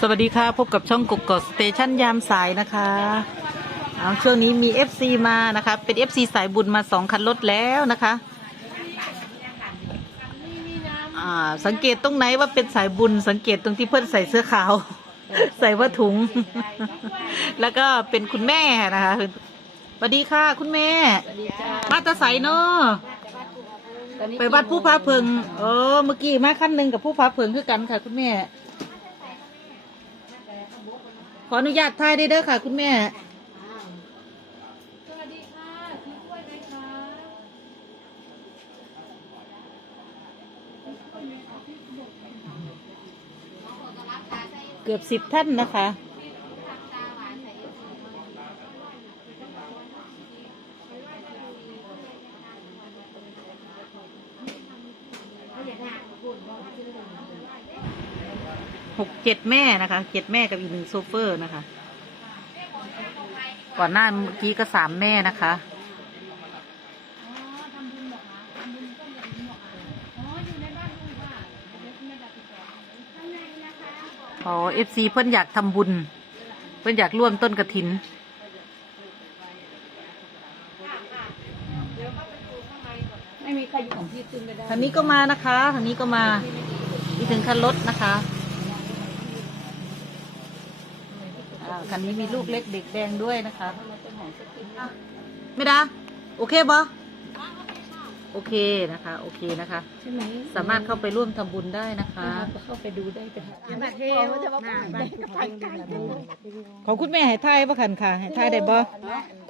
สวัสดีค่ะ พบกับช่องกกกสเตชันยามสายนะคะเอาช่วงนี้มี FC มานะคะ เป็น FC สายบุญมาสองคันรถแล้วนะคะอ่าสังเกตตรงไหนว่าเป็นสายบุญ สังเกตตรงที่เพื่อนใส่เสื้อขาว ใส่ว่าถุง แล้วก็เป็นคุณแม่นะคะสวัสดีค่ะ คุณแม่ มาตาใสเนาะไปวัดผู้พาเพิงเออเมื่อกี้มาขั้นหนึ่งกับผู้พาเพิงคือกันค่ะ คุณแม่ ขออนุญาตถ่ายได้เด้อค่ะ คุณแม่เกือบสิบท่านนะคะ หกเจ็ดแม่นะคะเจ็ดแม่กับอีกหนึ่งโซเฟอร์นะคะ ก่อนหน้าเมื่อกี้ก็สามแม่นะคะอ๋อเอฟซีเพื่อนอยากทำบุญ เพื่อนอยากร่วมต้นกระถิน ไม่มีใครอยู่ของพี่ขึ้นไม่ได้ทางนี้ก็มานะคะทางนี้ก็มาอีกถึงคันรถนะคะอ่าคันนี้มีลูกเล็กเด็กแดงด้วยนะคะ ไม่ได้โอเคปะ โอเคนะคะ โอเคนะคะ ใช่ไหมสามารถเข้าไปร่วมทำบุญได้นะคะก็เข้าไปดูได้ไปหาประเทศจะมาพูดได้ก็ไปไกลเลยของคุณแม่ให้ทายบ่คันค่ะให้ทายได้บ่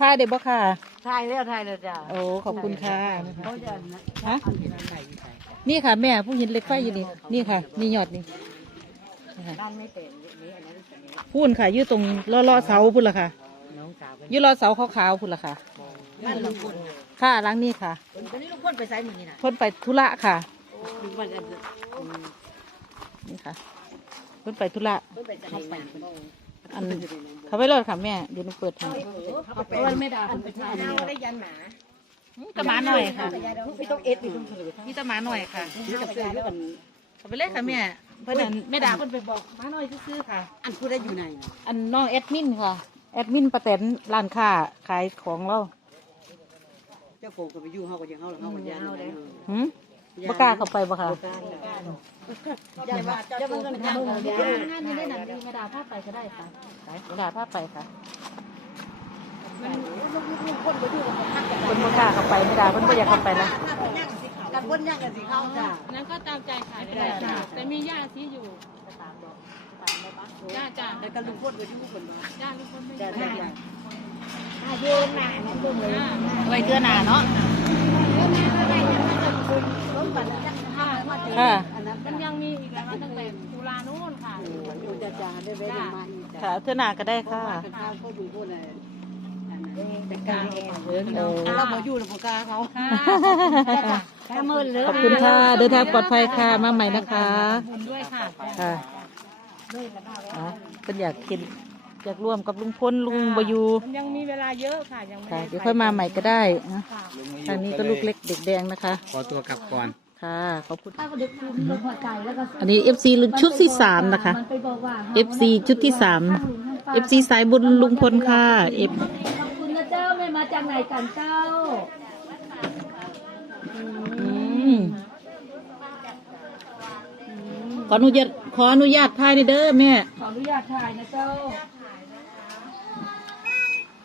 ทายได้บ่ค่ะไทยแล้วไทยแล้วจ้ะโอ้ขอบคุณค่ะนะคะเขาจะฮะนี่ค่ะแม่ผู้หินเหล็กไฟอยู่นี่นี่ค่ะ นี่ยอดนี่นี่ค่ะบ้านไม่เป็นนี้อันนั้นอันนี้พูนค่ะอยู่ตรงล้อล้อเสาพุ่นละค่ะน้องสาวเป็นอยู่ล้อเสาขาวๆพุ่นละค่ะบ้านลุงพลค่ะหล้างนี่ค่ะตอนนี้ลุงพลไปไซมือนี่นะเพิ่นไปธุระค่ะ ลุงพลอันนี่ค่ะเพิ่นไปธุระ เพิ่งไปจะเข้าไปอันเขาไปเลยค่ะแม่เดี๋ยวหนูเปิดให้เขาไปวันไม่ได้คนไปทำเอาได้ยันหมาตะหมาหน่อยค่ะไม่ต้องเอ็ดไม่ต้องเผลอนี่ตะหมาหน่อยค่ะนี่กับเสื้อแล้วกันเขาไปเลยค่ะแม่เพิ่นอันแม่ดาเพิ่นไปบอกหมาหน่อยซื่อๆค่ะ อันพูดได้อยู่ไหนอันน้องแอดมินค่ะ แอดมินประแตนร้านค้าขายของเรา เจ้าโกก็ไปอยู่เขาก็ยังเขาเขาก็ยันเลยหืมบ่กล้าเข้าไปบ่ค่ะอย่าว่าจะมึงกันทำมึงเดียวงานนี้ได้หนังดีแม่ดาพาไปก็ได้ค่ะไปแม่ดาพาไปค่ะคนไปอยู่กับพักกันเพิ่นบ่กล้าเข้าไปแม่ดาเพิ่นบ่อยากเข้าไปนะกันคนย่างกันสิเข้าจ้ะนั้นก็ตามใจขายได้จ้ะแต่มีญาติที่อยู่ญาติจ้ะแล้วกันลุงพลไปอยู่คนเนาะญาติลูกคนไม่อจ้ะยู่จ้ะอ่า ไว้เทื่อหน้าเนาะค่ะมันยังมีอีกแล้วตั้งแต่ตุลาโน่นค่ะอยู่จ้ะจ้ะได้แวะยังมาอีกจ้ะค่ะเทื่อหน้าก็ได้ค่ะเป็นข้าวเขาดูพวกน่ะแต่กาโอ้เราพออยู่ในปากาเขาค่ะแค่มื่นเลยขอบคุณค่ะเดินทางปลอดภัยค่ะมาใหม่นะคะบุญด้วยค่ะค่ะอ๋อเป็นอยากกิน อยากร่วมกับลุงพลลุงบอยูมันยังมีเวลาเยอะค่ะยังไม่ค่ะได้เดี๋ยวค่อยมาใหม่ก็ได้นะทางนี้ก็ลูกเล็กเด็กแดงนะคะ ขอตัวกลับก่อน ค่ะขอบคุณถ้าเด็กคุณลงหัวใจแล้วก็อันนี้ FC ชุดที่สามนะคะ มันไปบอกว่า FC ชุดที่สาม FC สายบุญลุงพลค่ะ F ขอบคุณนะเจ้าไม่มาจากไหนกันเจ้าอืมขออนุญาตขออนุญาตถ่ายหน่อยเด้อแม่ ขออนุญาตถ่ายนะเจ้า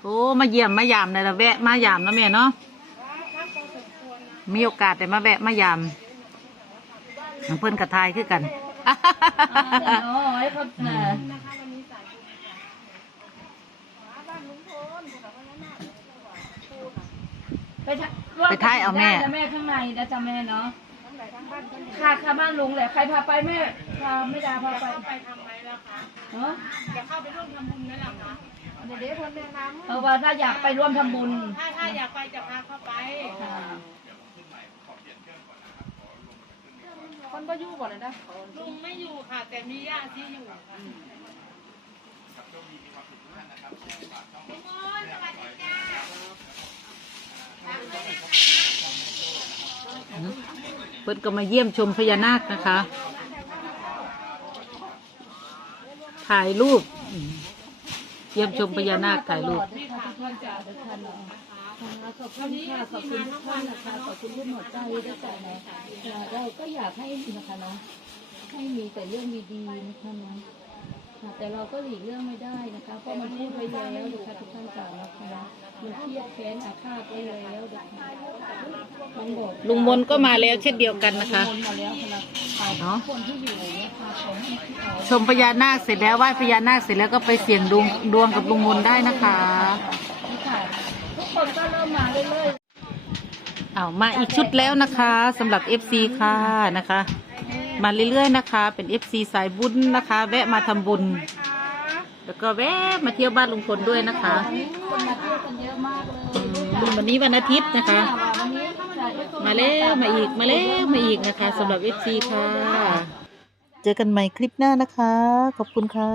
โอ้มาเยี่ยมมายามในละแวะมายามแล้วแม่เนาะมีโอกาสได้มาแวะมายามเพื่อนกระทายคือกันน้อยครับแม่ไปทะไปท้ายเอาแม่ได้นะแม่ข้างในนะจ๊ะแม่เนาะค่ะค่ะบ้านลุงแหละใครพาไปแม่ พาไม่ดาพาไปไปทำไมล่ะคะเนาะจะเข้าไปร่วมทำบุญนั่นแหละคะเดี๋ยวคนแนะนำเพราว่าถ้าอยากไปร่วมทำบุญ ถ้าถ้าอยากไปจะพาเข้าไปคนก็อยู่ก่อนเลยนะลุงไม่อยู่ค่ะ แต่มีญาติที่อยู่ค่ะเพิ่นก็มาเยี่ยมชมพญานาคนะคะ ถ่ายรูป เยี่ยมชมพญานาคถ่ายรูปขอบคุณท่านจ่าท่านเนาะขอบคุณค่ะขอบคุณทุกท่านนะคะขอบคุณทุกหัวใจด้วยกันนะเราก็อยากให้นะคะเนาะให้มีแต่เรื่องดีๆนะคะเนาะ ค่ะแต่เราก็หลีกเรื่องไม่ได้นะคะเพราะมันพูดไว้แล้วนะคะทุกท่านจ่านะคะมันเครียดแค้นอาฆาตไว้แล้วนะคะมันหมดลุงมนก็มาแล้วเช่นเดียวกันนะคะลุงมนมาแล้วค่ะเนาะคนที่อยู่นะคะขอให้เขาชมพญานาคเสร็จแล้วไหว้พญานาคเสร็จแล้วก็ไปเสี่ยงดวงดวงกับลุงมนได้นะคะนี่ค่ะทุกคนก็เริ่มมาเรื่อยๆเอามาอีกชุดแล้วนะคะสำหรับ FC ค่ะนะคะ มาเรื่อยๆนะคะ เป็น FC สายบุญนะคะ แวะมาทำบุญ แล้วก็แวะมาเที่ยวบ้านลุงพลด้วยนะคะคนมาเที่ยวกันเยอะมากเลยวันนี้วันอาทิตย์นะคะวันนี้ค่ะมาแล้วมาอีกมาแล้วมาอีกนะคะสำหรับ FC ค่ะ เจอกันใหม่คลิปหน้านะคะ ขอบคุณค่ะ